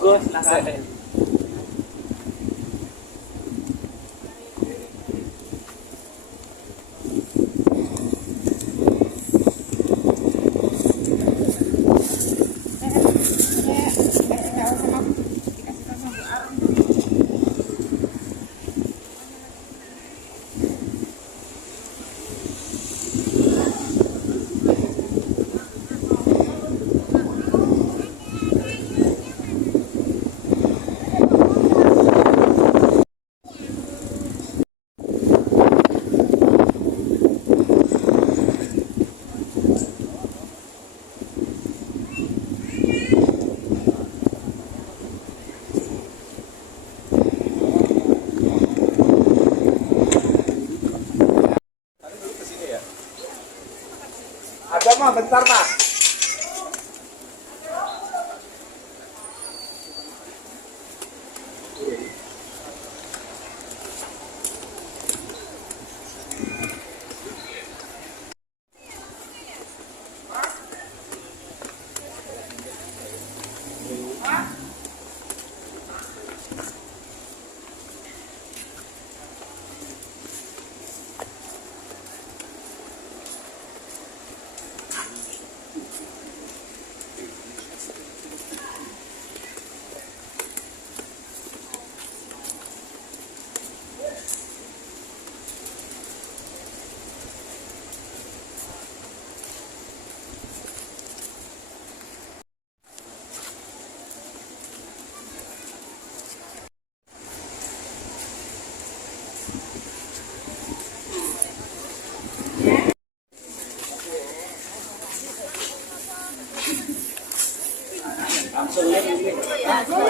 monggo silakan. Ada mah bentar mah.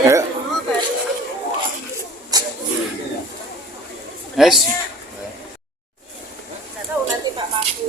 Ayo. Yes. Nggak tahu nanti Pak Paku.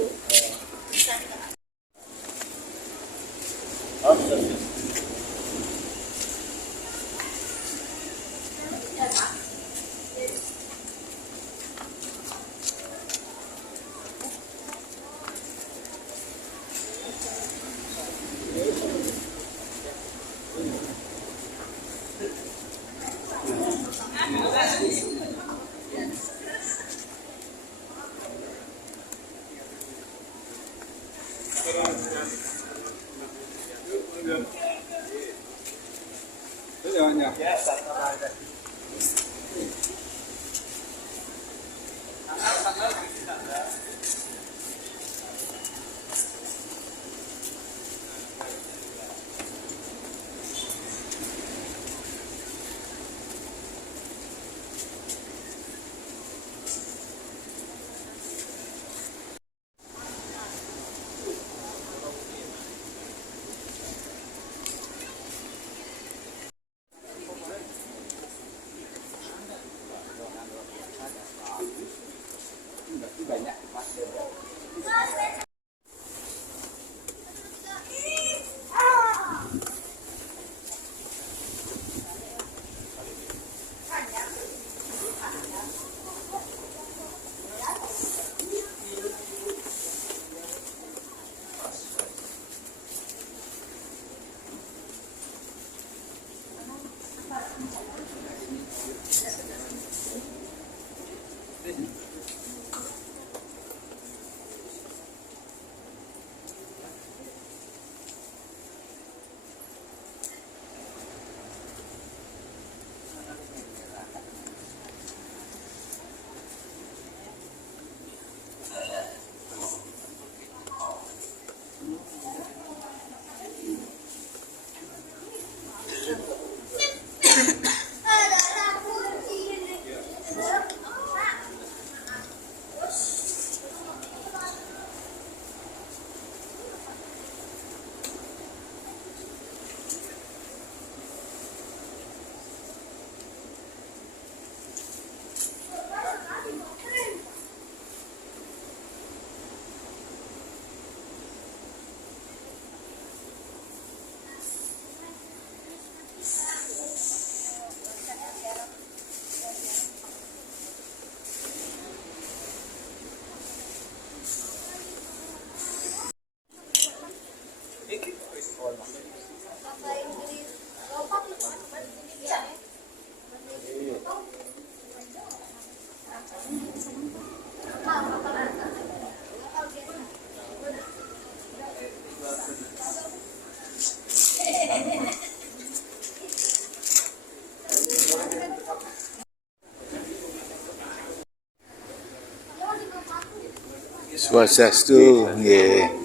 Swastiastu, nggih.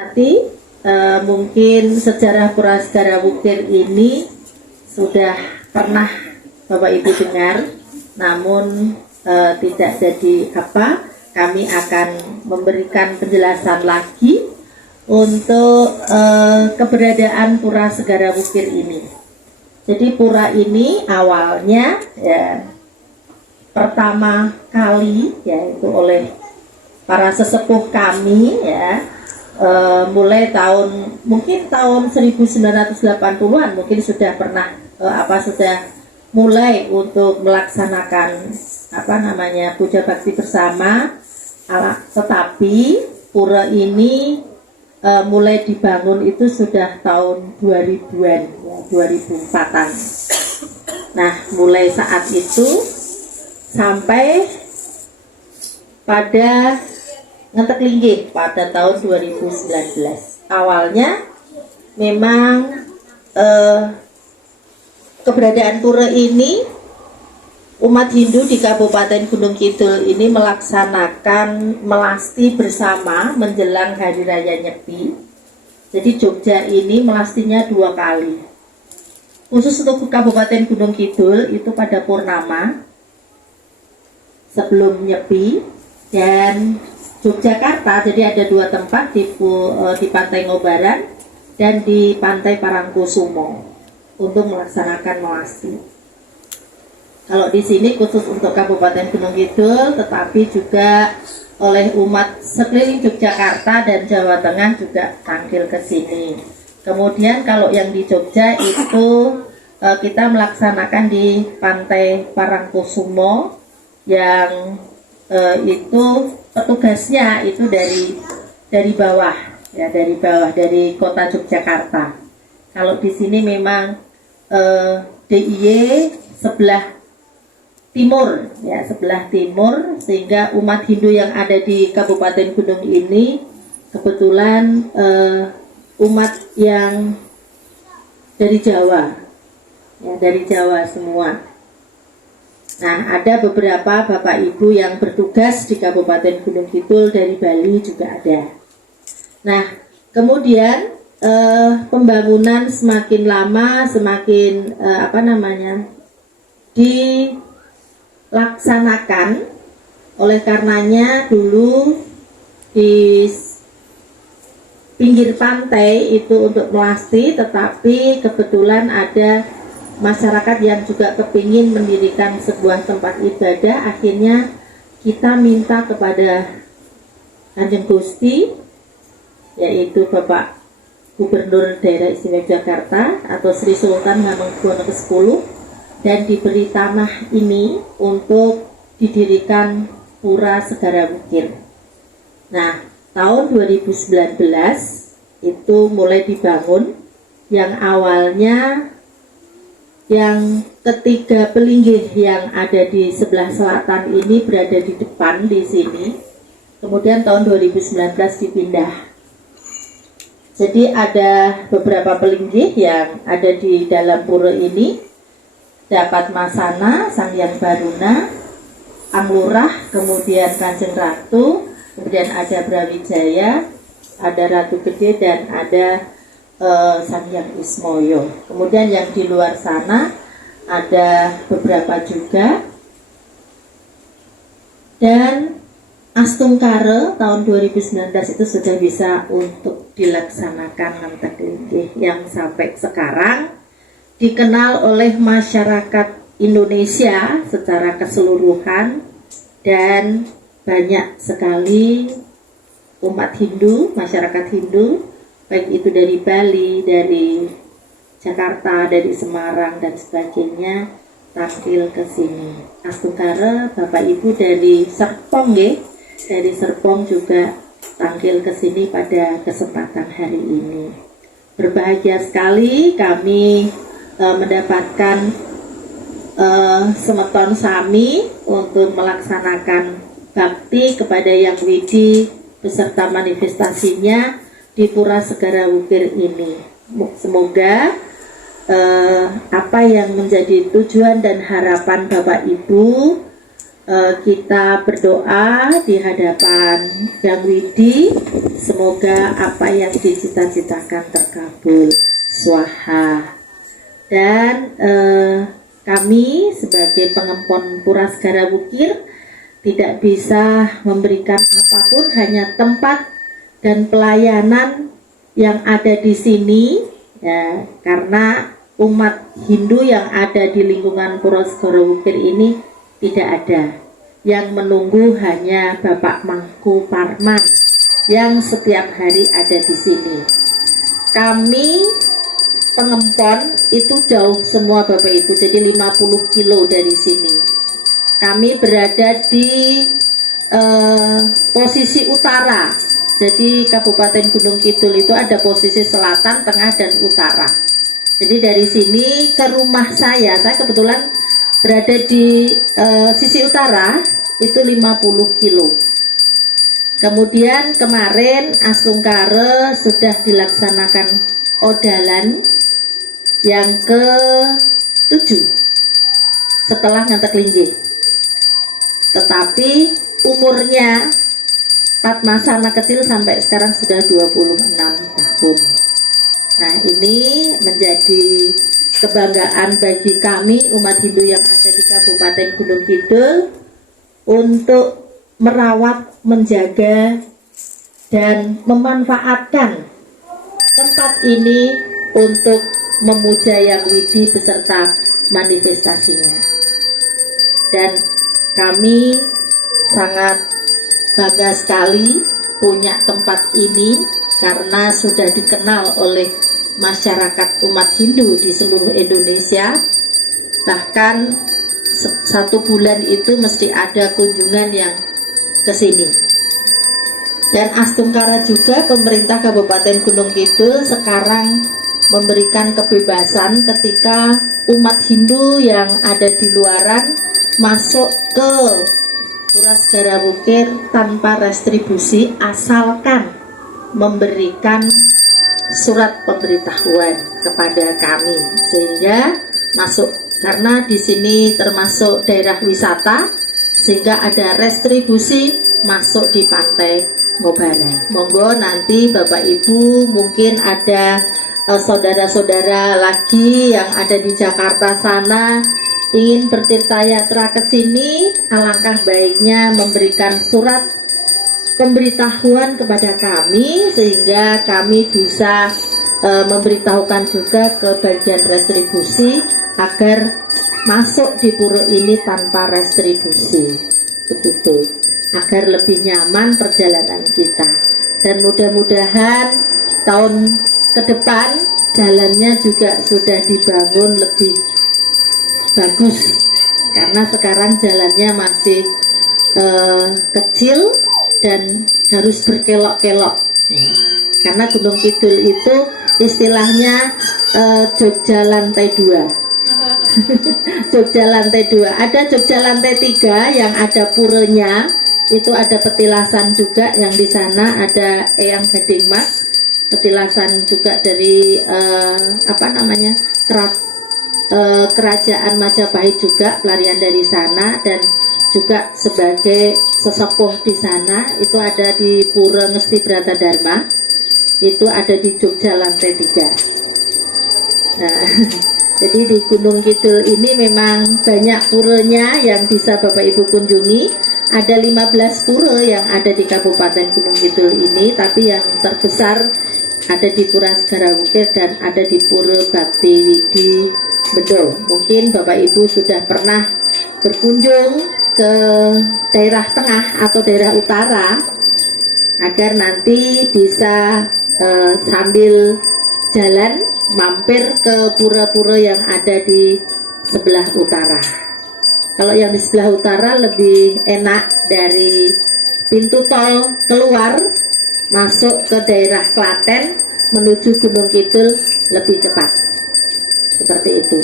Nanti mungkin sejarah Pura Segara Wukir ini sudah pernah Bapak Ibu dengar, namun tidak jadi apa, kami akan memberikan penjelasan lagi untuk keberadaan Pura Segara Wukir ini. Jadi pura ini awalnya ya pertama kali yaitu oleh para sesepuh kami ya, mulai mungkin tahun 1980-an mungkin sudah pernah sudah mulai untuk melaksanakan puja bakti bersama, tetapi pura ini mulai dibangun itu sudah tahun 2000-an ya, 2004-an. Nah, mulai saat itu sampai pada Ngetek Linggih pada tahun 2019. Awalnya memang keberadaan pura ini, umat Hindu di Kabupaten Gunung Kidul ini melaksanakan melasti bersama menjelang Hari Raya Nyepi. Jadi Jogja ini melastinya 2 kali. Khusus untuk Kabupaten Gunung Kidul itu pada purnama sebelum Nyepi, dan Yogyakarta jadi ada 2 tempat di Pantai Ngobaran dan di Pantai Parangkusumo untuk melaksanakan melasti. Kalau di sini khusus untuk Kabupaten Gunung Kidul, tetapi juga oleh umat sekeliling Yogyakarta dan Jawa Tengah juga tampil ke sini. Kemudian kalau yang di Jogja itu kita melaksanakan di Pantai Parangkusumo yang itu petugasnya itu dari bawah ya, dari kota Yogyakarta. Kalau di sini memang DIY sebelah timur ya, sebelah timur, sehingga umat Hindu yang ada di Kabupaten Gunung ini kebetulan umat yang dari Jawa ya, dari Jawa semua. Nah, ada beberapa Bapak Ibu yang bertugas di Kabupaten Gunung Kidul dari Bali juga ada. Nah, kemudian pembangunan semakin lama semakin dilaksanakan. Oleh karenanya dulu di pinggir pantai itu untuk melasti, tetapi kebetulan ada masyarakat yang juga kepingin mendirikan sebuah tempat ibadah. Akhirnya kita minta kepada Kanjeng Gusti, yaitu Bapak Gubernur Daerah Istimewa Jakarta atau Sri Sultan Hamengkubuwono ke-10, dan diberi tanah ini untuk didirikan Pura Segara Wukir. Nah, tahun 2019 itu mulai dibangun, yang awalnya yang ketiga pelinggih yang ada di sebelah selatan ini berada di depan di sini. kemudian tahun 2019 dipindah. Jadi ada beberapa pelinggih yang ada di dalam pura ini, dapat Masana, Sang Hyang Baruna, Anglurah, kemudian Kanjeng Ratu, kemudian ada Brawijaya, ada Ratu Gede, dan ada Sang Hyang Ismoyo. Kemudian yang di luar sana ada beberapa juga. Dan Astungkara tahun 2019 itu sudah bisa untuk dilaksanakan ngentek linggih, yang sampai sekarang dikenal oleh masyarakat Indonesia secara keseluruhan, dan banyak sekali umat Hindu, masyarakat Hindu, baik itu dari Bali, dari Jakarta, dari Semarang dan sebagainya, tampil ke sini. Astungkara Bapak Ibu dari Serpong, dari Serpong juga tampil ke sini pada kesempatan hari ini. Berbahagia sekali kami mendapatkan semeton sami untuk melaksanakan bakti kepada Yang Widi beserta manifestasinya di Pura Segara Wukir ini. Semoga apa yang menjadi tujuan dan harapan Bapak Ibu, kita berdoa di hadapan Yang Widi, semoga apa yang dicita-citakan terkabul. Swaha. Dan kami sebagai pengempon Pura Segara Wukir tidak bisa memberikan apapun, hanya tempat dan pelayanan yang ada di sini, ya, karena umat Hindu yang ada di lingkungan Pura Segara Wukir ini tidak ada. Yang menunggu hanya Bapak Mangku Parman yang setiap hari ada di sini. Kami pengempon itu jauh semua Bapak Ibu, jadi 50 kilo dari sini. Kami berada di posisi utara. Jadi Kabupaten Gunung Kidul itu ada posisi selatan, tengah, dan utara. Jadi dari sini ke rumah saya kebetulan berada di sisi utara, itu 50 kilo. Kemudian kemarin Astungkara sudah dilaksanakan odalan yang ke-7 setelah ngantek linggih. Tetapi umurnya Padmasana kecil sampai sekarang sudah 26 tahun. Nah, ini menjadi kebanggaan bagi kami umat Hindu yang ada di Kabupaten Gunung Kidul untuk merawat, menjaga, dan memanfaatkan tempat ini untuk memuja Yang Widi beserta manifestasinya. Dan kami sangat bangga sekali punya tempat ini karena sudah dikenal oleh masyarakat umat Hindu di seluruh Indonesia. Bahkan satu bulan itu mesti ada kunjungan yang ke sini. Dan Astungkara juga pemerintah Kabupaten Gunung Kidul sekarang memberikan kebebasan ketika umat Hindu yang ada di luaran masuk ke Pura Segara Wukir tanpa restribusi, asalkan memberikan surat pemberitahuan kepada kami, sehingga masuk. Karena di sini termasuk daerah wisata, sehingga ada restribusi masuk di Pantai Ngobaran. Monggo nanti Bapak Ibu mungkin ada saudara-saudara lagi yang ada di Jakarta sana ingin bertirta-yatra ke sini, alangkah baiknya memberikan surat pemberitahuan kepada kami sehingga kami bisa memberitahukan juga ke bagian restribusi agar masuk di pura ini tanpa restribusi, begitu, agar lebih nyaman perjalanan kita. Dan mudah-mudahan tahun ke depan jalannya juga sudah dibangun lebih bagus, karena sekarang jalannya masih kecil dan harus berkelok-kelok, karena Gunung Kidul itu istilahnya Jogja lantai 2. Jogja lantai 2, ada Jogja lantai 3 yang ada puranya, itu ada petilasan juga yang di sana, ada Eyang Gading Mas, petilasan juga dari kerajaan Majapahit juga, pelarian dari sana, dan juga sebagai sesepuh di sana itu ada di Pura Ngesti Bratadharma, itu ada di Jogja lantai 3. Nah, jadi di Gunung Kidul ini memang banyak puranya yang bisa Bapak Ibu kunjungi. Ada 15 pura yang ada di Kabupaten Gunung Kidul ini, tapi yang terbesar ada di Pura Segara Wukir dan ada di Pura Bakti Widi Bedo. Mungkin Bapak Ibu sudah pernah berkunjung ke daerah tengah atau daerah utara, agar nanti bisa sambil jalan mampir ke pura-pura yang ada di sebelah utara. Kalau yang di sebelah utara lebih enak, dari pintu tol keluar masuk ke daerah Klaten menuju Gunung Kidul lebih cepat. Seperti itu.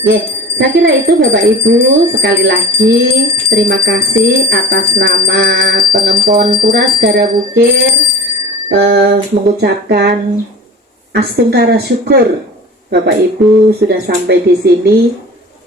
Oke, saya kira itu Bapak Ibu. Sekali lagi terima kasih atas nama Pengempon Pura Segara Wukir, mengucapkan astungkara syukur Bapak Ibu sudah sampai di sini,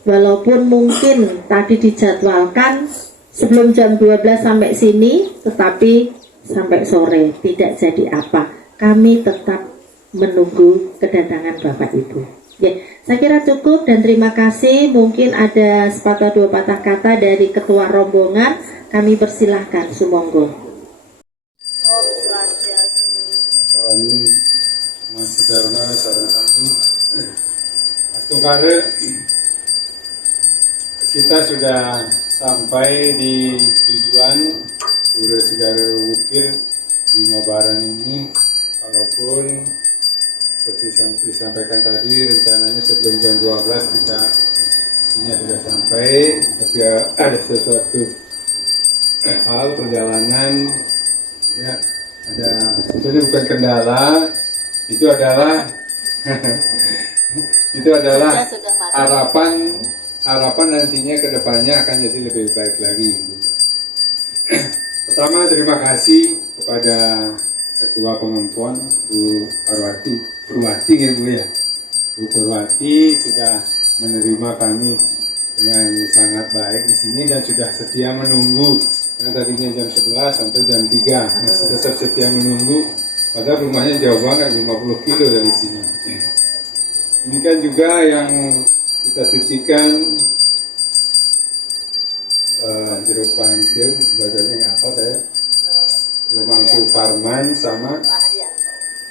walaupun mungkin tadi dijadwalkan sebelum jam 12 sampai sini, tetapi sampai sore tidak jadi apa. Kami tetap menunggu kedatangan Bapak Ibu. Ya, saya kira cukup dan terima kasih. Mungkin ada sepatah dua patah kata dari ketua rombongan, kami persilahkan, sumonggo. Kami Mas Dharma Sarana Sami Astungkara, kita sudah sampai di tujuan Pura Segara Wukir di Ngobaran ini. Walaupun seperti disampaikan tadi, rencananya sebelum jam 12 kita sini sudah sampai, tapi ada sesuatu hal perjalanan, ya ada sebetulnya bukan kendala, itu adalah itu adalah harapan nantinya ke depannya akan jadi lebih baik lagi. Pertama, terima kasih kepada Ketua Pengempon Bu Purwati gitu ya. Bu Purwati sudah menerima kami dengan sangat baik di sini dan sudah setia menunggu. Yang tadinya jam 11 sampai jam 3 masih tetap setia menunggu, padahal rumahnya jauh banget, 50 kilo dari sini. Demikian juga yang kita sucikan jeruk pancir, badannya nggak apa saya, jeruk mangku Parman sama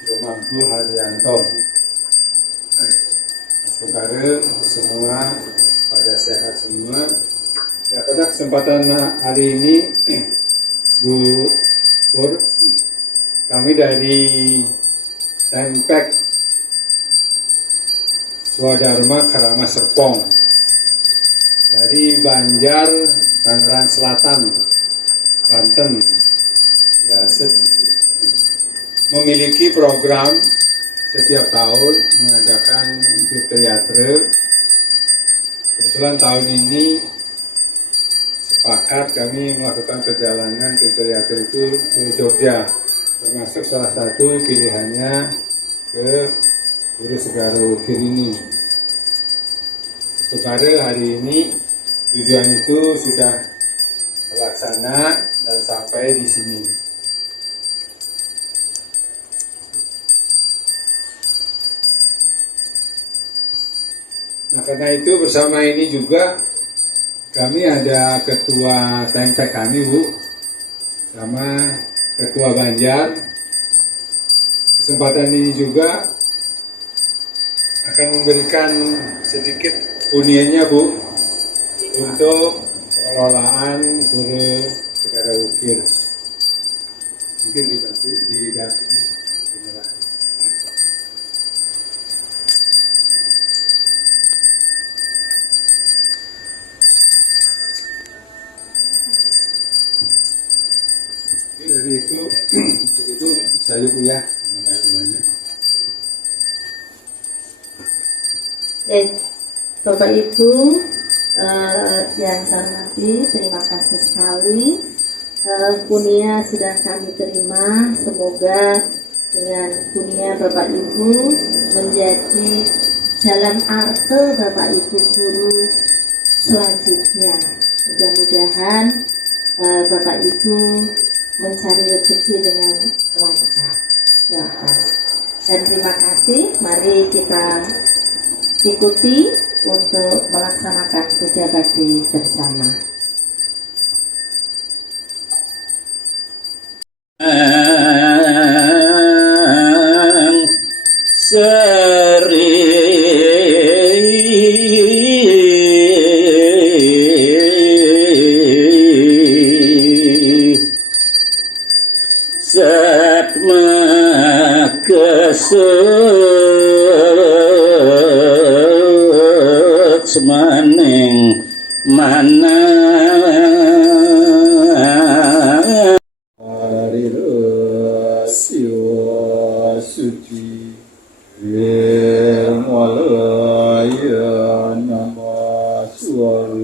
jeruk mangku Haryanto. Saudara semua pada sehat semua. Ya, pada kesempatan hari ini Bu Pur, kami dari Tempek Swadharma Karama Serpong dari Banjar, Tangerang Selatan, Banten, ya, memiliki program setiap tahun mengadakan teater. Kebetulan tahun ini sepakat kami melakukan perjalanan ke teater itu ke Jogja, termasuk salah satu pilihannya ke Pura Segara Wukir ini. Sekarang hari ini tujuan itu sudah terlaksana dan sampai di sini. Nah, karena itu bersama ini juga kami ada ketua Tempek kami, Bu, sama ketua Banjar. Kesempatan ini juga akan memberikan sedikit huniannya, Bu, untuk pengelolaan Pura Segara Wukir. Mungkin dibantu didampingi. Dari itu saya punya. Terima kasih banyak. Bapak Ibu, Yang saya hormati, terima kasih sekali. Punia sudah kami terima. Semoga dengan punia Bapak Ibu menjadi jalan arte Bapak Ibu guru selanjutnya. Mudah-mudahan Bapak Ibu mencari rezeki dengan lancar. Dan terima kasih. Mari kita ikuti untuk melaksanakan puja bakti bersama. Semaning mana Hari Rasyo Suci Malaya Nama Suara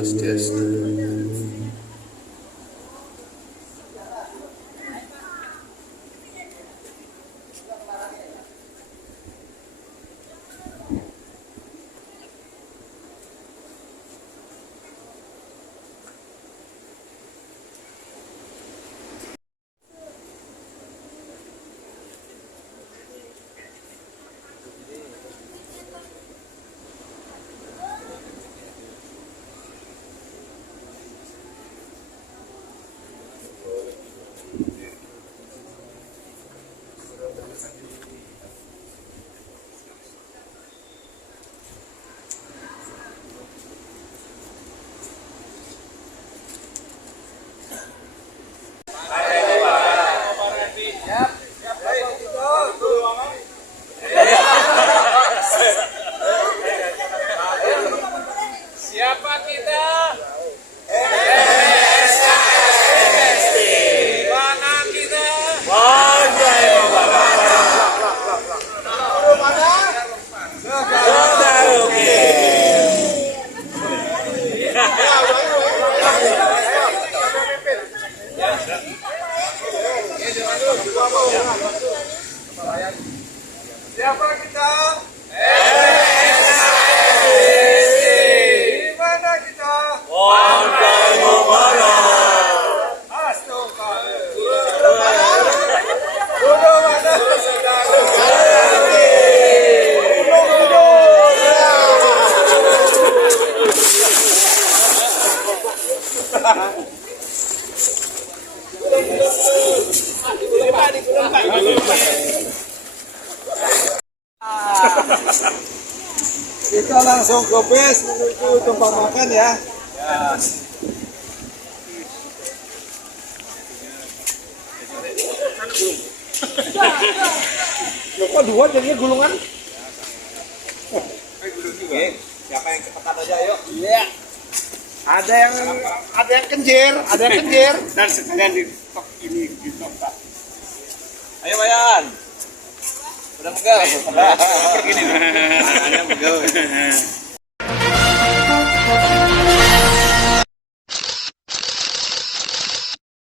Swastiastu. Siapa kita? Di mana kita? Pantai Ngobara. Kita langsung ke base menuju tempat makan ya. Kok dua jadinya gulungan? Siapa yang cepetan aja ayo. Iya. Ada yang kenjir, ada yang kenjir. Dan sekalian di tok ini di tok. Ayo Bayan. Udah pegal. Begini. Tangannya pegal.